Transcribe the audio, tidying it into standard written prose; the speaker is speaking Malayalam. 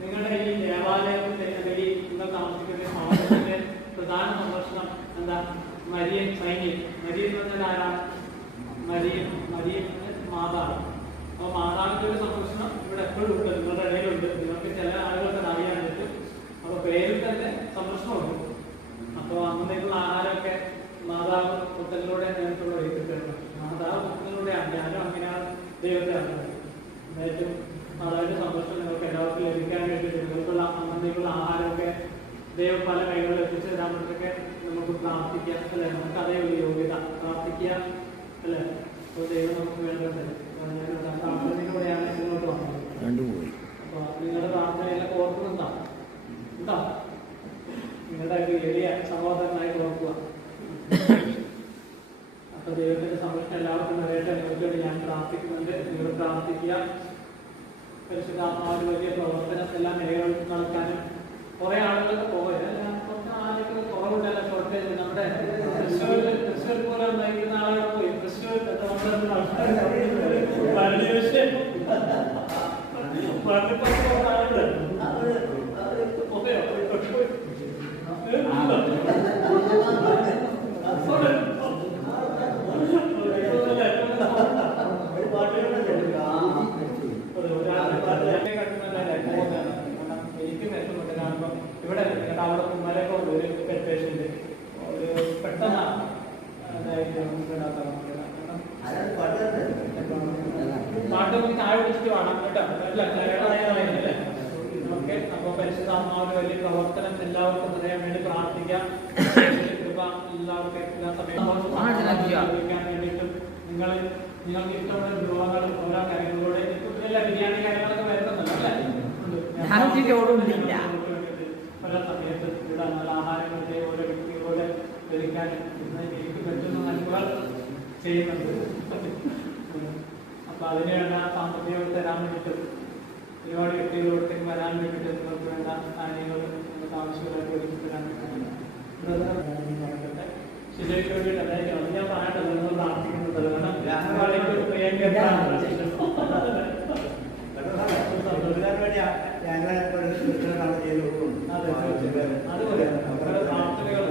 നിങ്ങളുടെ ഈ ദേവാലയത്തിന്റെ നിങ്ങൾ താമസിക്കുന്ന ഭവനത്തിന്റെ പ്രധാന സന്ദർശനം എന്താ? മരിയൻ സൈന്യം. മരിയൻ എന്ന് പറഞ്ഞാൽ ആരാണ്? മരിയൻ മാതാവ്. അപ്പോൾ മാതാവിന്റെ ഒരു സന്ദർശനം ഇവിടെ എപ്പോഴും ഉണ്ട്, നിങ്ങളുടെ ഇടയിലുണ്ട്. നിങ്ങൾക്ക് ചില ആളുകൾക്ക് അറിയാൻ പറ്റും. അപ്പോൾ പേരിൽ തന്നെ സന്ദർശനമുണ്ട്. അപ്പോൾ അങ്ങനെയുള്ള ആഹാരമൊക്കെ മാതാവ് പുത്തനിലൂടെ നേരത്തുള്ള എത്തിക്കണം. മാതാവ് പുത്തനിലൂടെയാണ്. ഞാനും അങ്ങനെയാണ് ദൈവത്തെ അറിയുന്നത്. ഏറ്റവും മാതാവിന്റെ സന്തോഷം നിങ്ങൾക്ക് എല്ലാവർക്കും ലഭിക്കാൻ വേണ്ടിയിട്ട് നിങ്ങൾക്കുള്ള അങ്ങനെയുള്ള ആഹാരമൊക്കെ ദൈവം പല കൈകളിൽ എത്തിച്ചു തരാൻ വേണ്ടിയൊക്കെ നമുക്ക് പ്രാർത്ഥിക്കാം അല്ലെ? നമുക്ക് അതേ ഒരു യോഗ്യത പ്രാർത്ഥിക്കുക അല്ലെ? അപ്പോൾ ദൈവം നമുക്ക് വേണ്ടത് പ്രാർത്ഥനയിലൂടെയാണ് ഇങ്ങോട്ട് വന്നത്. അപ്പോൾ നിങ്ങളുടെ പ്രാർത്ഥനയെല്ലാം ഓർക്കുന്നുണ്ടോ? എന്താ നിങ്ങളുടെ ഒരു വലിയ സഹോദരനായി ഓർക്കുക. അപ്പൊ ദൈവത്തിന്റെ സംരക്ഷണം എല്ലാവർക്കും നിറയട്ടെ. നിങ്ങൾക്ക് ഞാൻ പ്രാർത്ഥിക്കുന്നുണ്ട്. നിങ്ങൾ പ്രാർത്ഥിക്കുക. പരിശുദ്ധാത്മാവിന്റെ വലിയ പ്രവർത്തനം എല്ലാ മേഖലകളിൽ നടക്കാനും കുറെ ആളുകളൊക്കെ പോകരുത്. കുറച്ച് ആളുകൾ കുറവുണ്ടല്ലോ. ഷോർട്ടേജ് നമ്മുടെ തൃശ്ശൂർ പോലെ നയിക്കുന്ന ആളുകൾ പോയി. തൃശ്ശൂർ ഇവിടെ അവിടെ കുമ്മലൊക്കെ ഉണ്ട്. ഒരു പേഷ്യന്റ് ഒരു പെട്ടെന്ന് പാട്ടൊക്കെ താഴെ പിടിച്ചിട്ട് വേണം കേട്ടോ. അല്ലേ ഓക്കെ. അപ്പോൾ പരിശുദ്ധാത്മാവിന്റെ വലിയ പ്രവർത്തനം എല്ലാവർക്കും അറിയാൻ വേണ്ടി പ്രാർത്ഥിക്കാം. കൃപ എല്ലാവർക്കും എല്ലാ സമയത്തും വേണ്ടിയിട്ടും നിങ്ങൾക്ക് ഇഷ്ടമുള്ള വിഭവങ്ങളും ഓരോ കാര്യങ്ങളിലൂടെ എല്ലാ ബിരിയാണി കാര്യങ്ങളൊക്കെ വരുന്നുണ്ടല്ലോ അല്ലേ? പല സമയത്ത് ഇവിടെ നല്ല ആഹാരങ്ങളുടെ ഓരോ വ്യക്തികളോട് ധരിക്കാൻ എനിക്ക് പറ്റുന്ന നന്മകൾ ചെയ്യുന്നുണ്ട്. അപ്പൊ അതിന് വേണ്ട സാമ്പത്തികം തരാൻ വേണ്ടിയിട്ടും ഒരുപാട് വ്യക്തികളോടത്തേക്ക് വരാൻ വേണ്ടിയിട്ട് നിങ്ങൾക്ക് വേണ്ട കാര്യങ്ങൾ നിങ്ങൾക്ക് ആവശ്യമായിട്ട് ഒരുക്കി തരാൻ വേണ്ടിയിട്ട് ശരിക്ക് വേണ്ടിയിട്ട് അതായത് അത് ഞാൻ പറയട്ടല്ലോ. നിങ്ങൾ പ്രാർത്ഥിക്കുന്നുണ്ടല്ലോ. കാരണം പ്രിയങ്കരാണ്. അതുപോലെ പ്രാർത്ഥനകൾ